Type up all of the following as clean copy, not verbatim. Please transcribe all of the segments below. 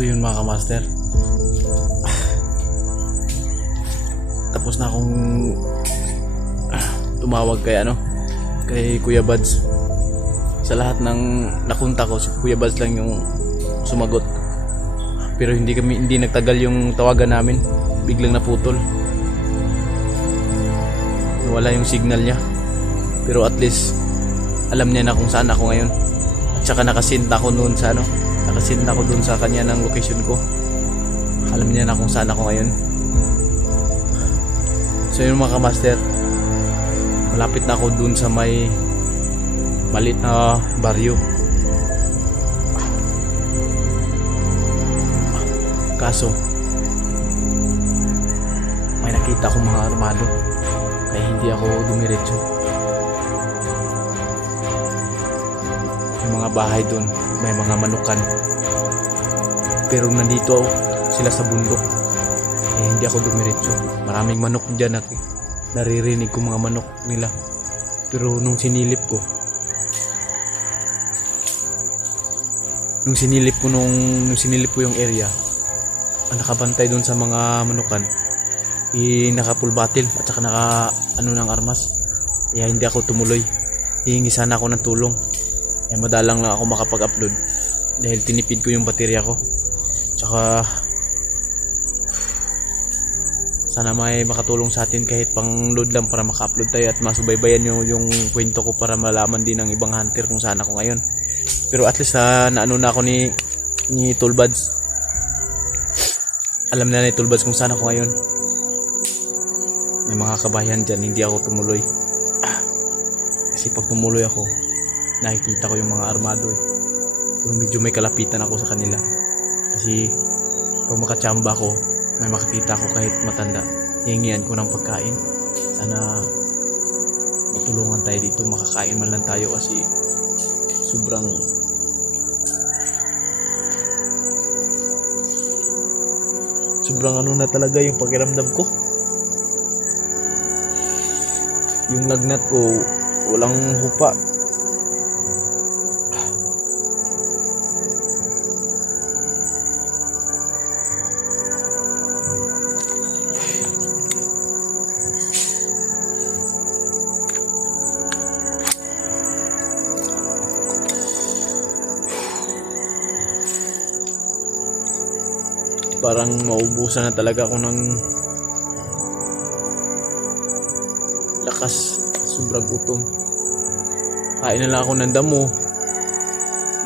So yun mga kamaster, tapos na akong tumawag kay Kuya Buds. Sa lahat ng nakunta ko, si Kuya Buds lang yung sumagot. Pero hindi nagtagal yung tawagan namin, biglang naputol. Wala yung signal niya. Pero at least alam niya na kung saan ako ngayon. At saka nakasend ako noon sa nakasend ako doon sa kanya ng location ko. Alam niya na kung saan ako ngayon. So yun mga kamaster, malapit na ako doon sa may maliit na baryo. Kaso may nakita akong mga armado, kaya hindi ako dumiretso. Yung mga bahay doon, may mga manukan, pero nandito sila sa bundok, kaya hindi ako dumiretso. Maraming manok dyan, naririnig ko mga manok nila. Pero nung sinilip ko yung area, ang nakabantay doon sa mga manukan, naka full battle at saka naka ng armas. Kaya hindi ako tumuloy. Hihingi sana ako ng tulong. Kaya madalang lang ako makapag-upload dahil tinipid ko yung baterya ko. Tsaka sana may makatulong sa atin kahit pang load lang para maka-upload tayo at masubaybayan yung kwento ko para malaman din ng ibang hunter kung saan ako ngayon. Pero at least naano na ako ni Tol Buds. Alam na ni Tol Buds kung saan ako ngayon. May mga kabayan dyan, hindi ako tumuloy. Kasi pag tumuloy ako, nakikita ko yung mga armado Pero medyo may kalapitan ako sa kanila. Kasi pag makachamba ko, may makakita ko kahit matanda, hihingian ko ng pagkain. Sana matulungan tayo dito, makakain man lang tayo kasi sobrang na talaga yung pakiramdam ko. Yung lagnat ko walang hupa. Parang maubusan na talaga ako ng lakas. Sobrang gutom. Kain na lang ako ng damo,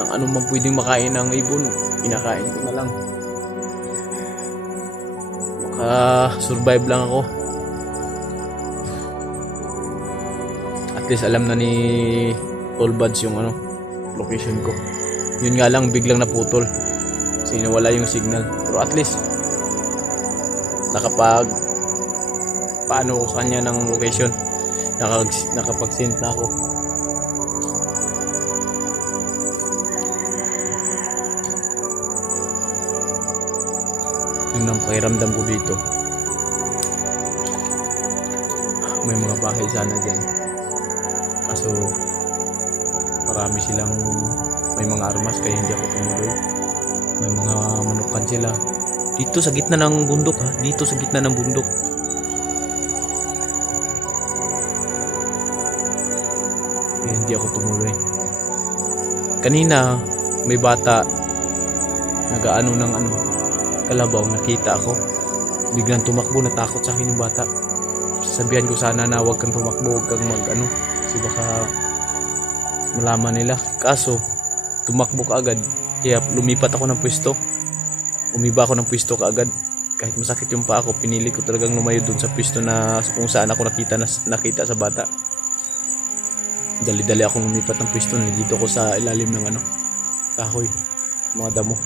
ng ano man pwedeng makain ng ibon, kinakain ko na lang. Maka-survive lang ako. At least alam na ni Tol Buds yung location ko. Yun nga lang, biglang naputol kasi nawala yung signal. Pero at least paano ko sa kanya ng location, nakapag-send na ako. Yun ang pakiramdam ko dito. May mga bahay sana dyan, kaso marami silang may mga armas kaya hindi ako tumuloy. May mga manukan sila dito sa gitna ng bundok dito sa gitna ng bundok. Kaya hindi ako tumuloy. Kanina may bata nagaano ng kalabaw, nakita ako, biglang tumakbo, natakot sa akin yung bata. Sasabihan ko sana na huwag kang tumakbo, huwag kang kasi baka malaman nila. Kaso tumakbo ka agad, kaya lumipat ako ng pwesto. Umiba ako ng pwesto kaagad. Kahit masakit yung paa ko, pinili ko talagang lumayo dun sa pwesto na kung saan ako nakita sa bata. Dali-dali akong lumipat ng pwesto. Nandito ko sa ilalim ng kahoy, mga damo.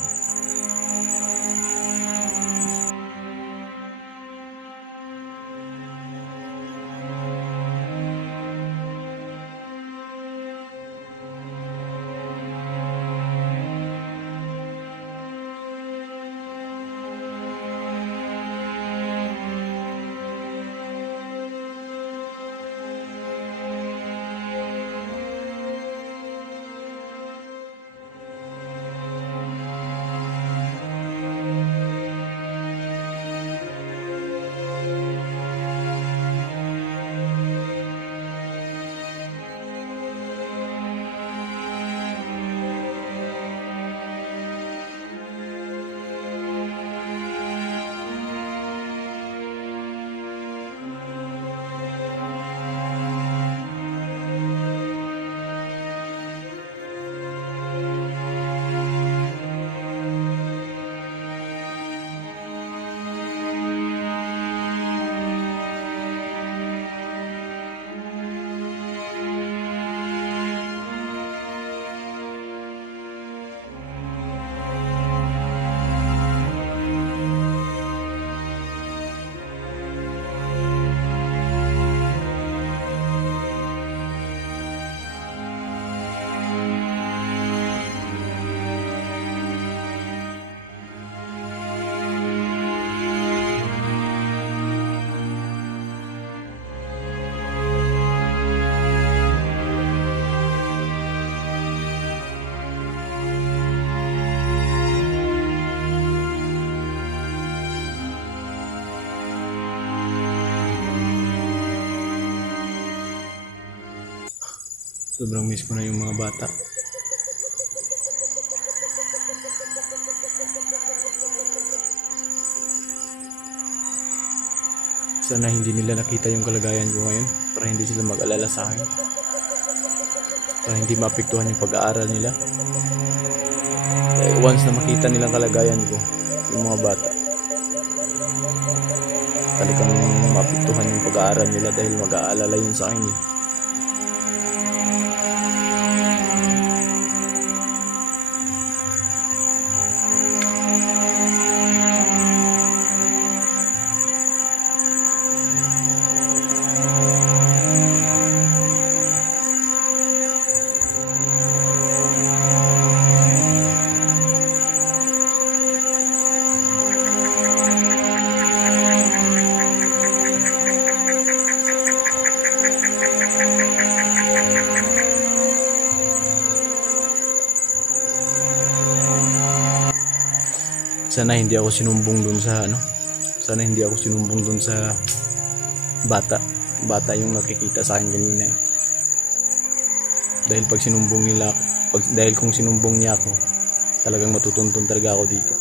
Sobrang miss ko na yung mga bata. Sana hindi nila nakita yung kalagayan ko ngayon para hindi sila mag-alala sa akin. Para hindi maapektuhan yung pag-aaral nila. Once na makita nilang kalagayan ko, yung mga bata, talagang maapektuhan yung pag-aaral nila dahil mag-aalala yun sa akin eh. Sana hindi ako sinumbong dun sa Sana hindi ako sinumbong dun sa bata. Bata yung nakikita sa akin kanina eh. Dahil kung sinumbong niya ako, talagang matutuntun talaga ako dito.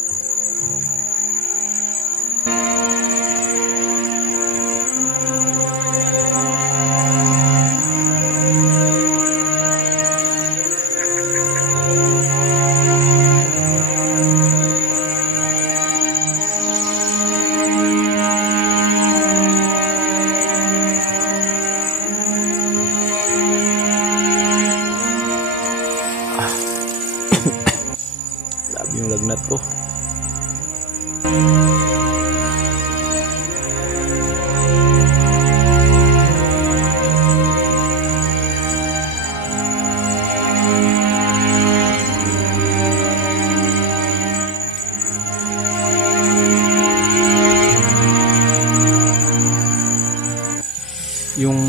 Grabe yung lagnat ko. Yung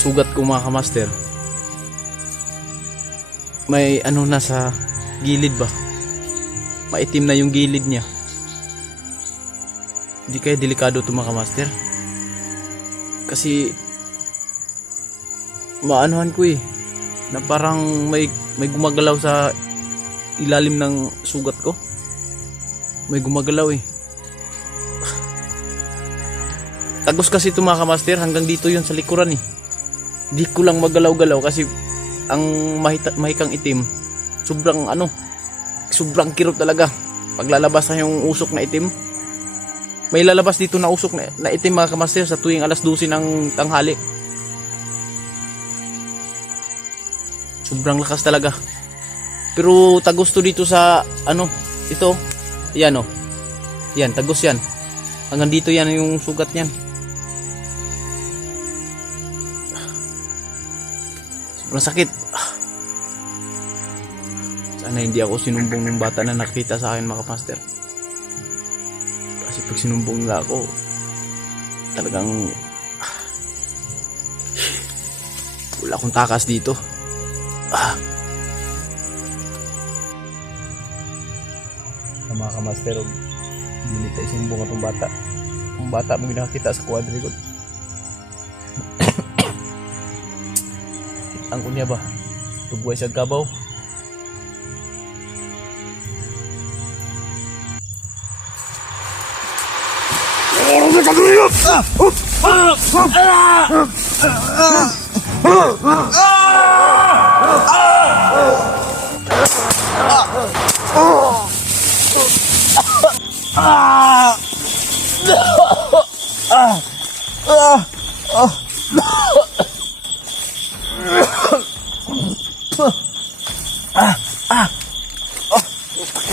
sugat ko mga kamaster, may nasa gilid ba? Maitim na yung gilid niya. Hindi kaya delikado ito mga kamaster? Kasi maanuhan ko eh, na parang may gumagalaw sa ilalim ng sugat ko. May gumagalaw eh. Tagos kasi ito mga kamaster, hanggang dito yun sa likuran eh. Di ko lang magalaw-galaw kasi ang mahikang itim, sobrang kirot talaga. Paglalabas na yung usok na itim, may lalabas dito na usok na itim mga kamaster sa tuwing alas 12 ng tanghali. Sobrang lakas talaga. Pero tagos to dito sa ito, yan yan, tagos yan. Hanggang dito yan yung sugat niyan. Sobrang sakit. Sana hindi ako sinumbong ng bata na nakita sa akin mga master. Kasi pag sinumbong nila ako, talagang wala akong takas dito. Mga kamaster, hindi tayo sinumbong itong bata. Ang bata mo nakita sa quadricot. Ang kunya ba? Tugway sa gabaw.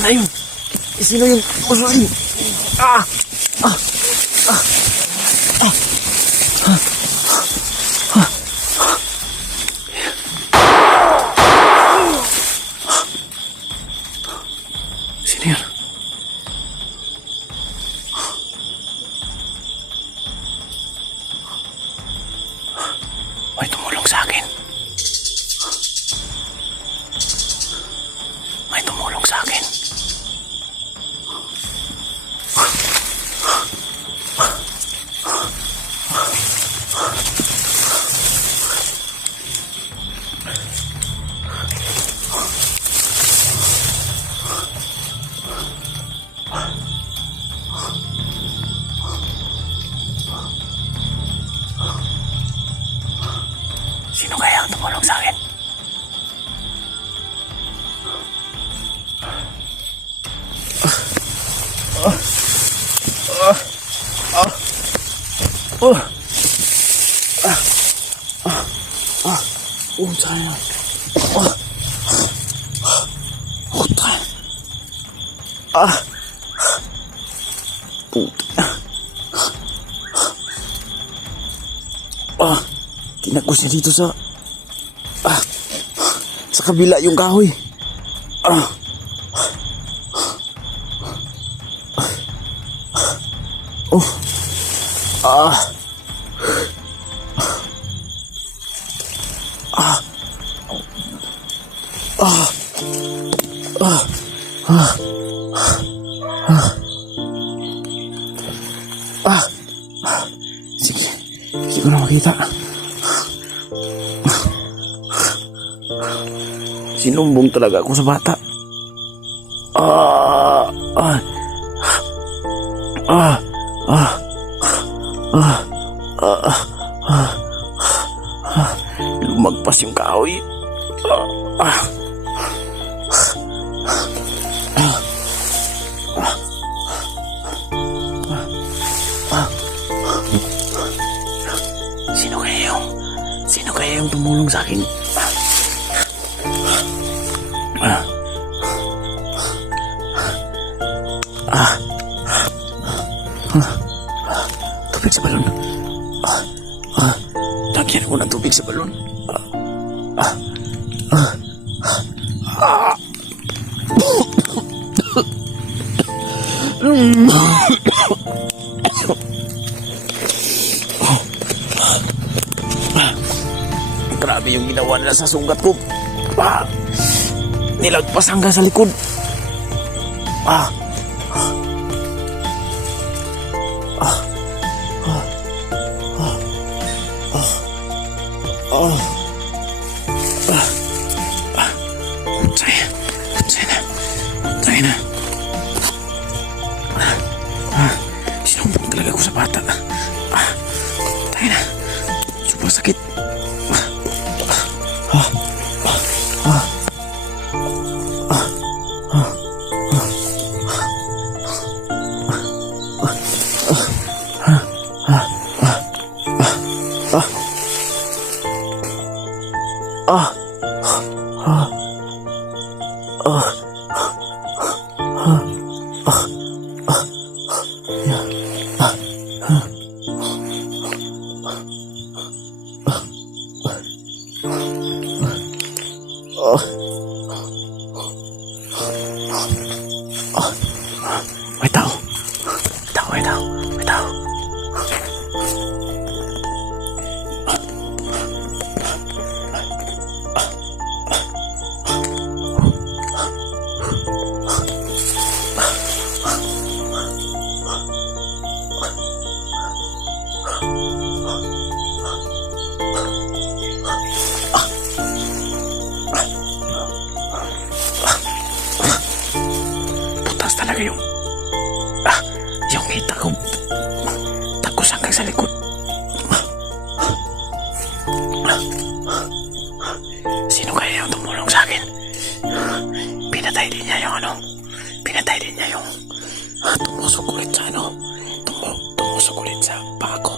Ayun. Sino yung puso niyo? Sino yun? May tumulong sa akin. May tumulong sa akin. Sayang. Puta. Puta. Tinagos niya dito sa kabila yung kahoy. Sige. Hindi ko na makita. Sinumbong talaga ako sa bata. Lumagpas yung kahoy. Sino kaya yung tumulong sa akin? Tubig sa balon. Lagyan ko ng tubig sa balon. Grabe yung ginawa nila sa sugat ko. Nilagpas hanggang sa likod. Tayo na. Sinumbong talaga ako sa bata. Tayo na. Sobrang sakit. May tao. Putas talaga yung kita ko. Takos hanggang sa likod. Sino kaya yung tumulong sa akin? Pinatay din niya yung tumusok ulit sa tumusok ulit sa paa ko.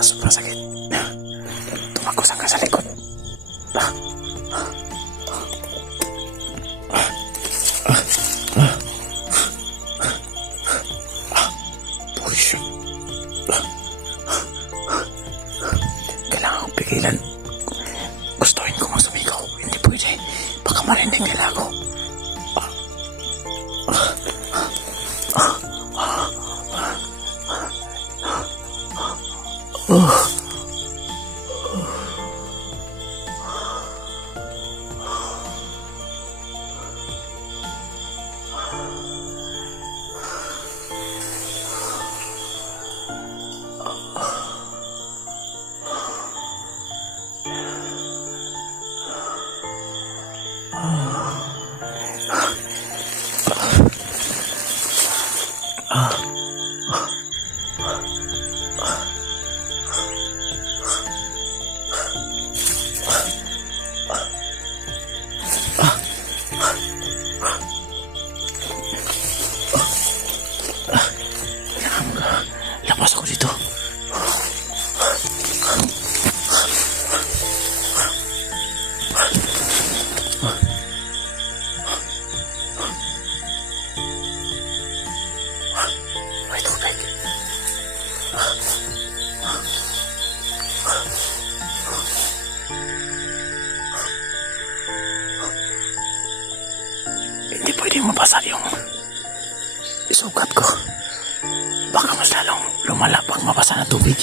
Sobrang sakit. Tumakos hanggang sa likod. Kailangan kong pigilan. Gustuin ko mang sumigaw. Hindi pwede. Baka marinig nila ako. Hindi pwedeng mabasa yung sugat ko. Baka mas lalong lumala pag mabasa ng tubig.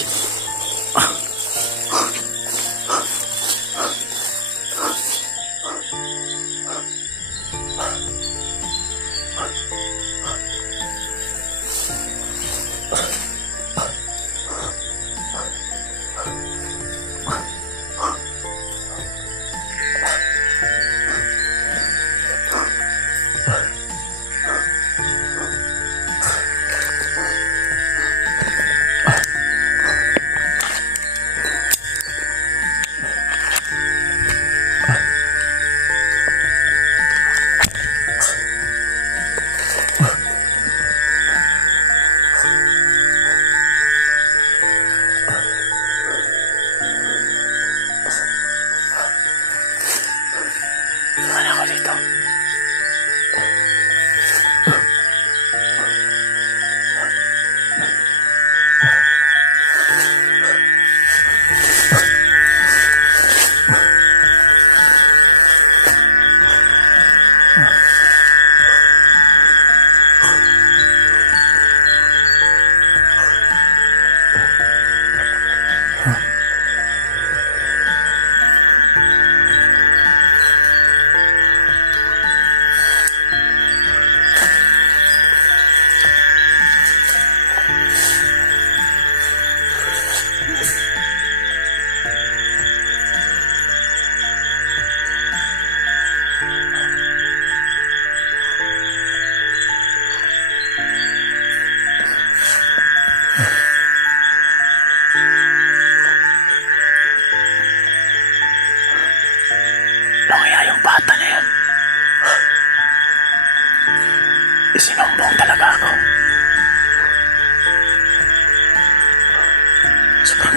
Saan ako dito? Ano kaya yung bata na yan? Isinumbong talaga ako. Sobrang